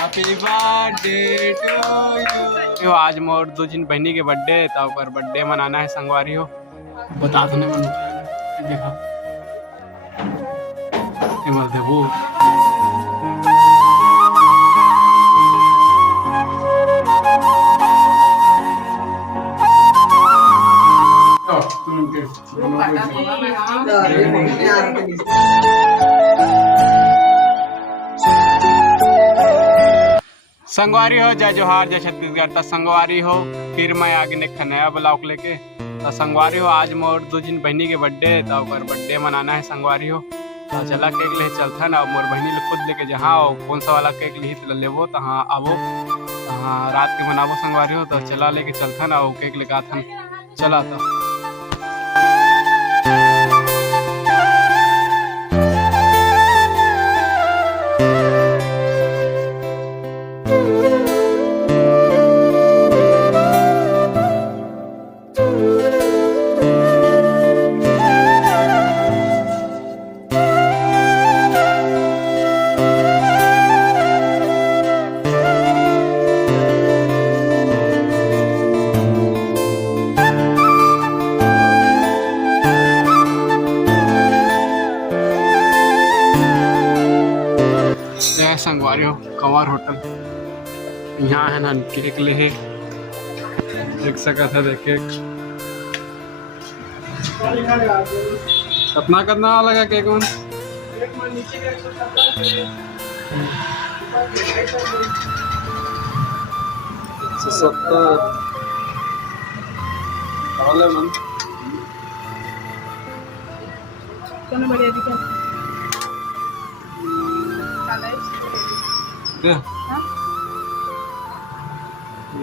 Happy birthday to you. आज मोर दो जिन बहनी के बर्थडे था, ओकर बर्थडे मनाना है संगवारी हो। बता दो मन देखा देवो संगवारी हो। जय जोहार, जय छत्तीसगढ़। तो संगवारी हो फिर मैं आगे ने नया ब्लॉग लेके। तो संगवारी हो आज मोर दो जिन बहनी के बर्थडे तो ओकर बर्थडे मनाना है संगवारी हो। तो चला केक ले चलता ना मोर बहनी ले खुद लेके जहाँ कौन सा वाला केक ली तो लेबो तहाँ आवो तहाँ रात के मनाबो संगवारी हो। तो चला लेके चलता ना वो केक लेके आता चला। तो संगवारी हो कंवर होटल यहाँ है ना केक ले है देख सका था देखे कितना कितना लगा केक में 170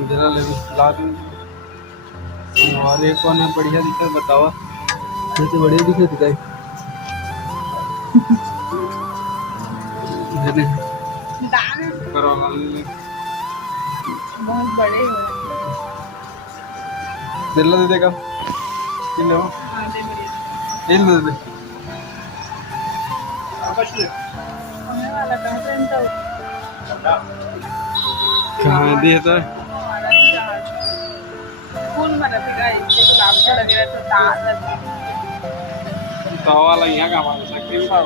जरा ले ला दूं कौन है बढ़िया दिखा बतावा तो बढ़िया दिखे दिखाई बहुत बड़े हो दिल दे देगा किलो दिल दे दे होने वाला कहाँ दिए तो फूल मना पिघा इससे गुलाब का लग रहा तो तवा वाला यहाँ का हमारा शक्ति था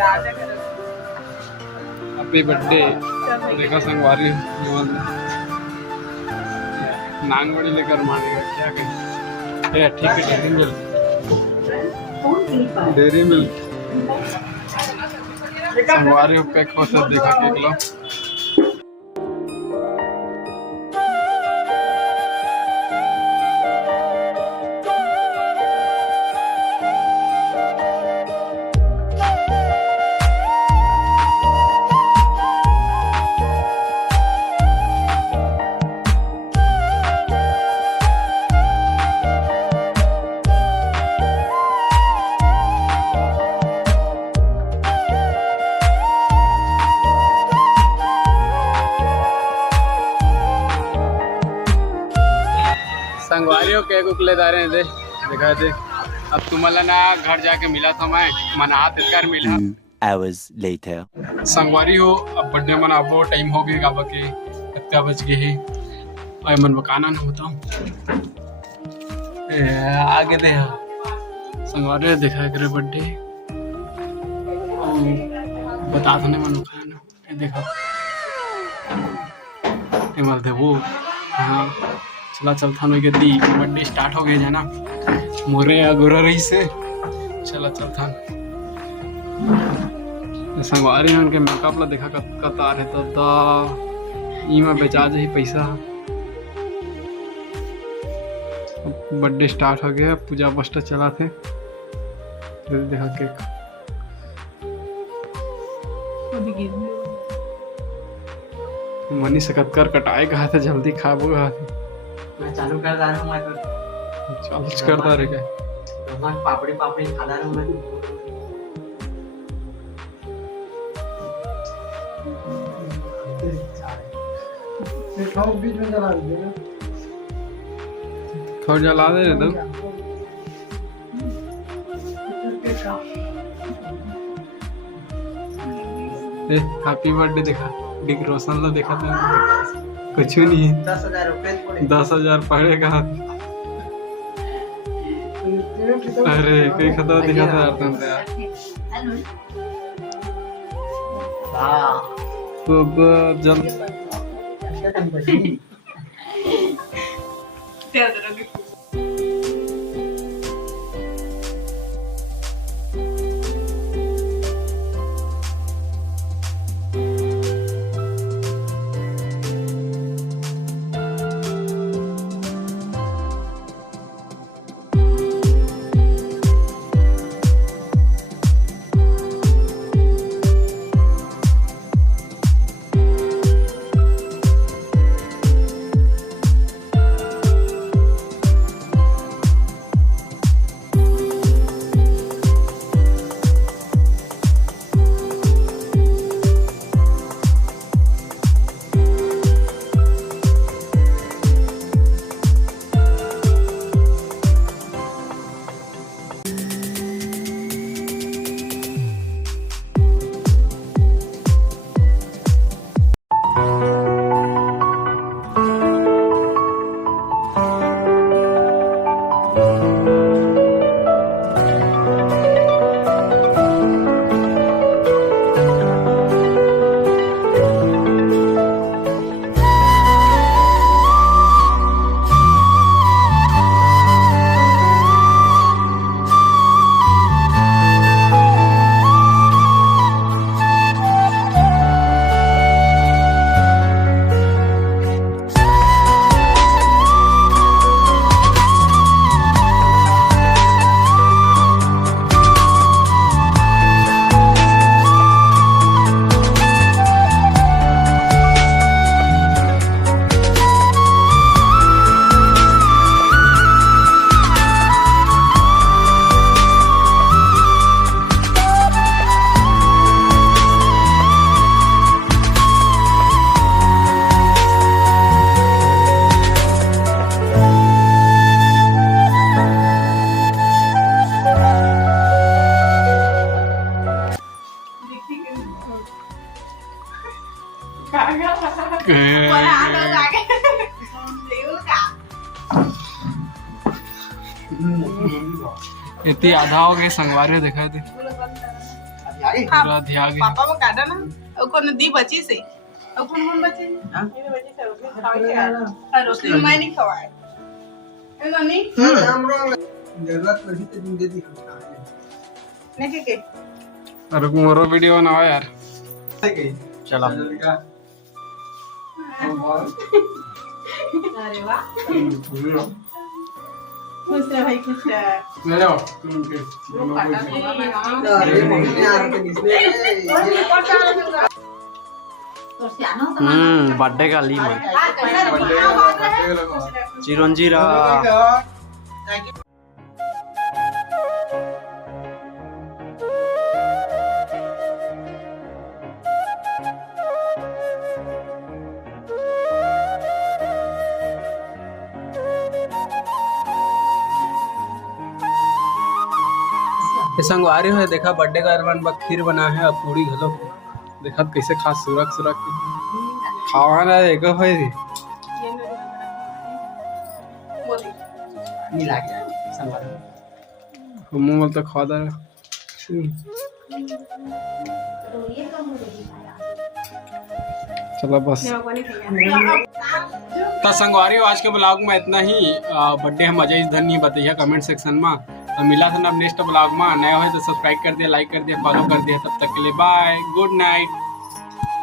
राजा कर हैप्पी बर्थडे देखा संगवारी नांग बड़ी लेकर मारेगा क्या करें ठीक है डेरी मिल्क संगवारी पैक होता देखा केक लो संगवारी हो केक उक ले जा रहे थे देखा थे। अब तुम्हारा ना घर जाके मिला था मैं मना कर मिला hours later संगवारी हो अब बर्थडे मनाबो टाइम हो गए गाबा के कितना बज गए है और मन बकाना ना बताऊं आगे दे संगवारी देखा करे बर्थडे बता दो मन बकाना देखा मर दे वो हाँ चला चलता नो गद्दी बर्थडे स्टार्ट हो गए है ना मोरे अगुरा रही से चला चलता संगवारी उनके मेकअप ला देखा कतार है तो दा इमा बेचा जाही पैसा बर्थडे स्टार्ट हो गया पूजा बस्ट चला थे देखा केक मनी से कटकर कटाए कहा था जल्दी खाबो कहा था मैं चालू कर रहा हूँ मैं तो चालू करता रहे क्या पापड़ी पापड़ी खा रहा हूँ मैं बीच में जला दे थोड़ा जला दे तो हैप्पी बर्थडे दिखा डिक रोशन लो देखा था कुछ नहीं है 10,000 रुपये पड़े 10,000 पड़ेगा अरे कोई खतरा दिखा था यार तुमसे यार तो जब इतनी आधा हो गए संगवारी दिखाई दे पूरा ध्या गया पापा को काटा ना और कौन दी बची से और कौन बची हां ये बची से रोटी खावे के यार रोटी मैं नहीं खवाए है ना नहीं जरूरत पड़ी तो दिन दे दी नहीं के अरे मोरो वीडियो बनाओ यार चलो अरे वाह खुश है भाई खुश है ले जाओ बर्थडे का ली चिरंजी संगवारी हो देखा बर्थडे का अरमान बा खीर बना है और पूरी घलो देखा कैसे खा सुरक सुरक खावा ना एक भाई मिला गया संवाद हम बोल तो खा दे चलो बस तो संगवारी आज के ब्लॉग में इतना ही बर्थडे हम अजय धन नहीं बताइए कमेंट सेक्शन में तो मिला था ना नेक्स्ट ब्लॉग में नया हो तो सब्सक्राइब कर दिया लाइक कर दिया फॉलो कर दिया तब तक के लिए बाय गुड नाइट।